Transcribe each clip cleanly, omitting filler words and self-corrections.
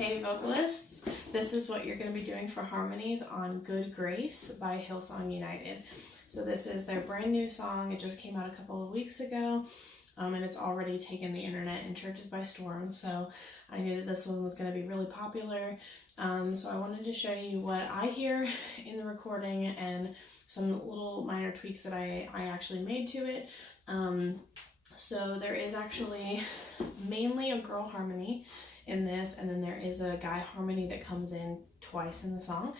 Hey vocalists, this is what you're going to be doing for Harmonies on Good Grace by Hillsong United. So this is their brand new song. It just came out a couple of weeks ago, and it's already taken the internet and churches by storm. So I knew that this one was going to be really popular. So I wanted to show you what I hear in the recording and some little minor tweaks that I actually made to it. So there is actually mainly a girl harmony in this, and then there is a guy harmony that comes in twice in the song.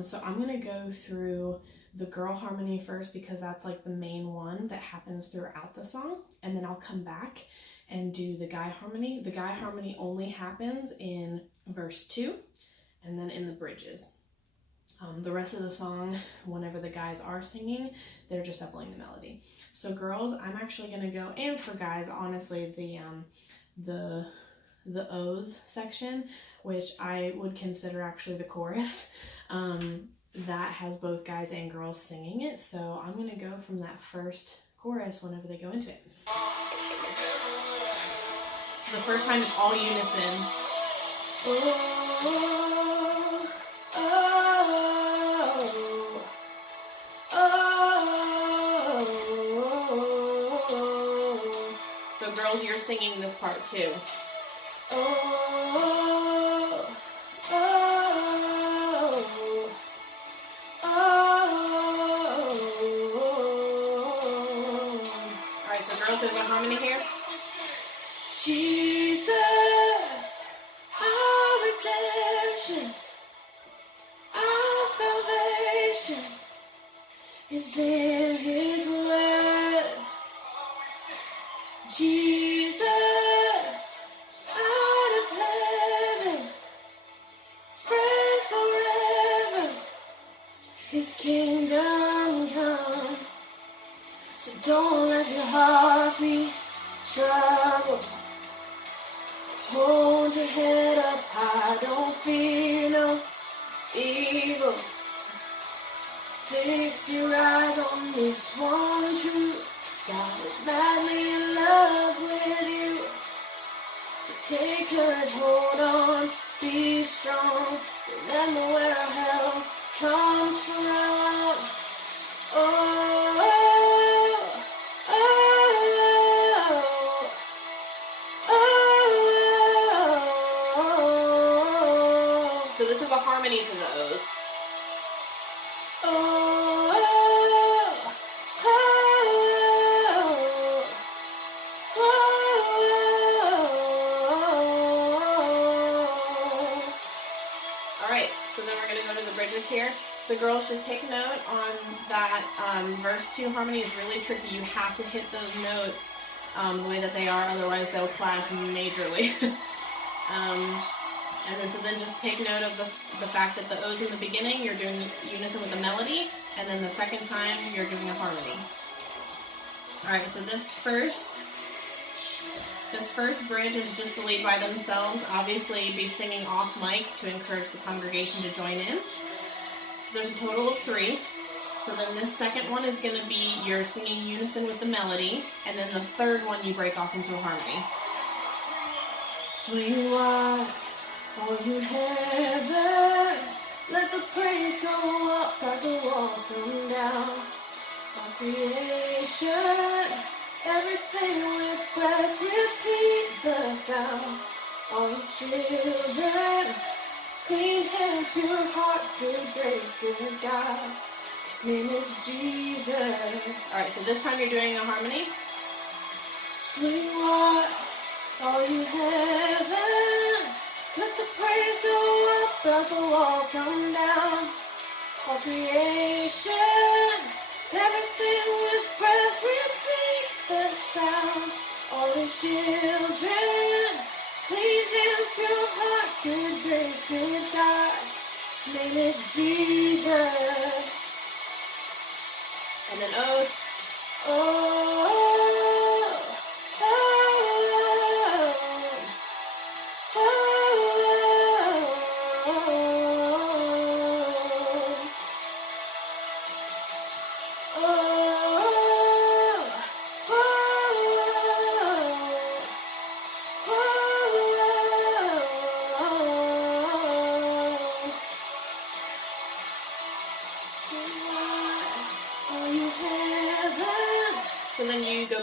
So I'm going to go through the girl harmony first because that's like the main one that happens throughout the song, and then I'll come back and do the guy harmony. The guy harmony only happens in verse 2 and then in the bridges. The rest of the song, whenever the guys are singing, they're just doubling the melody. So girls, I'm actually going to go, and for guys, honestly, the O's section, which I would consider actually the chorus, that has both guys and girls singing it. So I'm going to go from that first chorus whenever they go into it. So the first time it's all unison. Oh, oh, oh, oh. So girls, you're singing this part too. Oh, oh, oh. Alright, so girls, there's a harmony here. Jesus, our redemption, our salvation is in His word. Jesus, out of heaven, spread forever, His kingdom come. So don't let your heart be troubled. Hold your head up high, don't fear no evil. Fix your eyes on this one truth. God is madly in love with you. So take courage, hold on, be strong. Remember where our help comes from. Oh, oh, oh, oh, oh. So this is a harmony to the O's. Oh, oh, oh, oh, oh. All right, so then we're going to go to the bridges here. So girls, just take note on that verse 2 harmony is really tricky. You have to hit those notes the way that they are, otherwise they'll clash majorly. And then just take note of the fact that the O's in the beginning, you're doing unison with the melody, and then the second time, you're doing a harmony. Alright, so this first bridge is just the lead by themselves. Obviously, be singing off mic to encourage the congregation to join in. So there's a total of 3. So then this second one is going to be you're singing unison with the melody, and then the third one you break off into a harmony. Sweet all you heavens, let the praise go up as the walls come down. All creation, everything with breath, repeat the sound. All His children, clean hands, pure hearts, good grace, good God. His name is Jesus. Alright, so this time you're doing a harmony. Sweet water, all you heavens, let the praise go up as the walls come down. All creation, everything with breath, repeat the sound. All His children, clean hands, pure hearts, good grace, good God. His name is Jesus. And then O's. Oh, oh, oh, oh, oh, oh, oh, oh.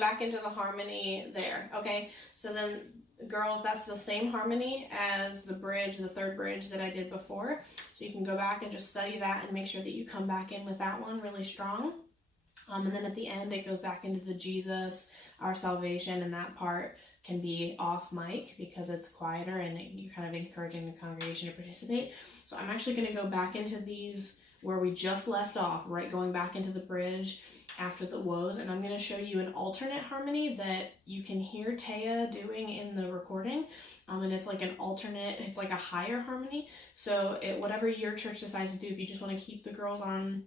back into the harmony there, okay? So then, girls, that's the same harmony as the bridge, the third bridge that I did before. So you can go back and just study that and make sure that you come back in with that one really strong. And then at the end, it goes back into the Jesus, our salvation, and that part can be off mic because it's quieter and you're kind of encouraging the congregation to participate. So I'm actually going to go back into these where we just left off, right, going back into the bridge after the woes, and I'm going to show you an alternate harmony that you can hear Taya doing in the recording, and it's like an alternate, it's like a higher harmony. So whatever your church decides to do, if you just want to keep the girls on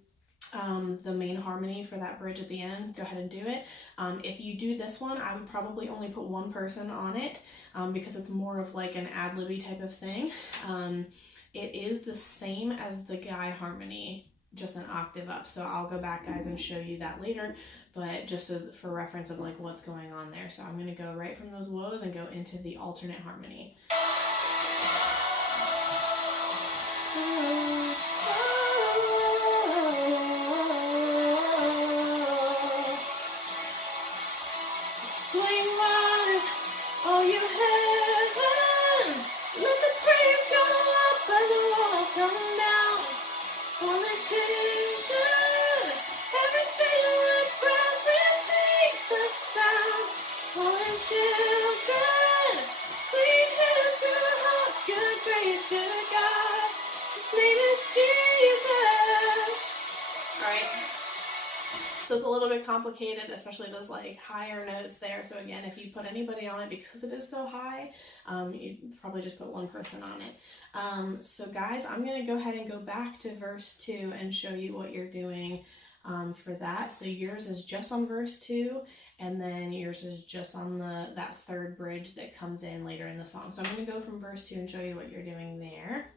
the main harmony for that bridge at the end, go ahead and do it. If you do this one, I would probably only put one person on it because it's more of like an ad-libby type of thing. It is the same as the guy harmony, just an octave up. So I'll go back, guys, and show you that later, but just so for reference of like what's going on there. So I'm going to go right from those woes and go into the alternate harmony. Swing wide, all you heavens, let the praise go up as the walls come down. All this vision, everything with breath, repeat the sound. All his children, clean hands, good hearts, good grace, good God. His name is Jesus. All right. So it's a little bit complicated, especially those like higher notes there. So again, if you put anybody on it, because it is so high, you'd probably just put one person on it. So guys, I'm going to go ahead and go back to verse 2 and show you what you're doing for that. So yours is just on verse 2, and then yours is just on that third bridge that comes in later in the song. So I'm going to go from verse 2 and show you what you're doing there.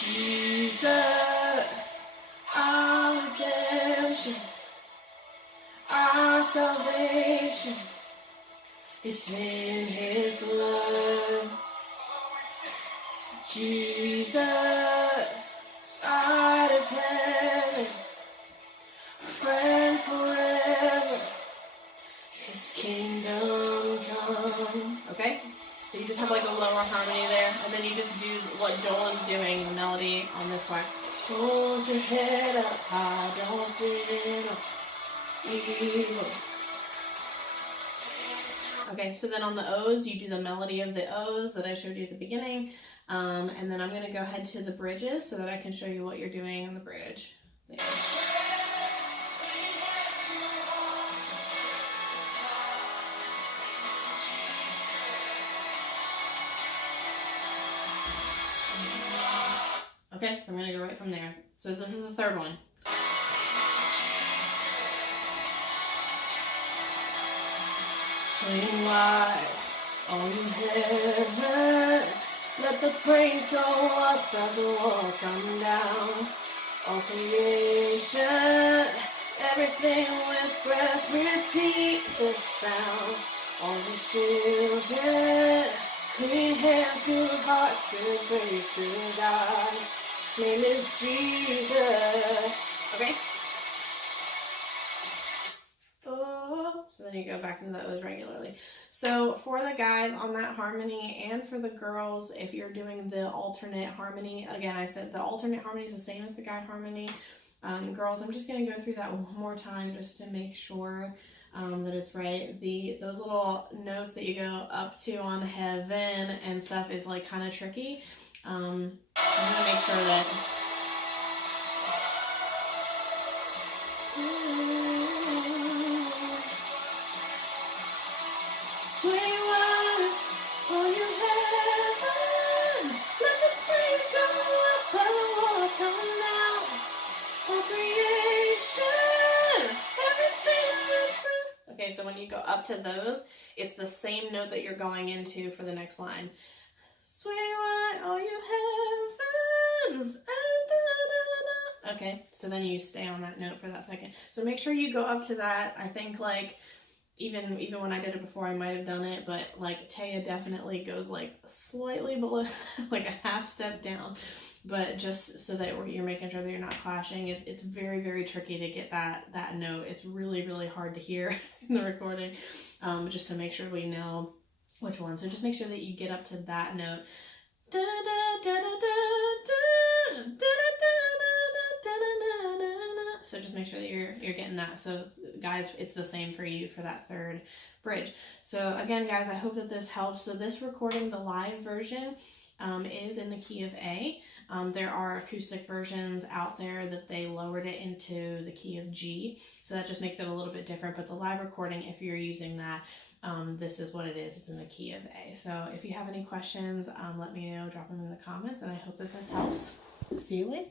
Jesus, our redemption, our salvation is in his blood. Jesus, out of heaven, friend forever, his kingdom come. Okay? So you just have like a lower harmony there, and then you just do what Joel is doing, the melody on this part. Hold your head up high, don't fear evil. Okay, so then on the O's, you do the melody of the O's that I showed you at the beginning, and then I'm going to go ahead to the bridges so that I can show you what you're doing on the bridge. There. Okay, so I'm going to go right from there. So this is the third one. Swing wide, all you heavens, let the praise go up as the walls come down. All creation, everything with breath, repeat the sound. All the children, clean hands, good hearts, good grace, good God. His name is Jesus. Okay? Oh, so then you go back into those regularly. So for the guys on that harmony and for the girls, if you're doing the alternate harmony, again, I said the alternate harmony is the same as the guy harmony. Girls, I'm just going to go through that one more time just to make sure that it's right. Those little notes that you go up to on heaven and stuff is like kind of tricky. I'm going to make sure that swing wide, all you heavens, let the praise go up as the walls come down. All creation, everything with breath. Okay, so when you go up to those, it's the same note that you're going into for the next line. Swing wide, all you heavens, Okay, so then you stay on that note for that second. So make sure you go up to that. I think like even when I did it before, I might have done it, but like Taya definitely goes like slightly below, like a half step down. But just so that you're making sure that you're not clashing, it's very, very tricky to get that note. It's really, really hard to hear in the recording, just to make sure we know which one. So just make sure that you get up to that note. Da, da, da, da, da, da, da, da, da. So just make sure that you're getting that. So guys, it's the same for you for that third bridge. So again, guys, I hope that this helps. So this recording, the live version, is in the key of A. There are acoustic versions out there that they lowered it into the key of G. So that just makes it a little bit different. But the live recording, if you're using that, this is what it is. It's in the key of A. So if you have any questions, let me know, drop them in the comments, and I hope that this helps. See you later.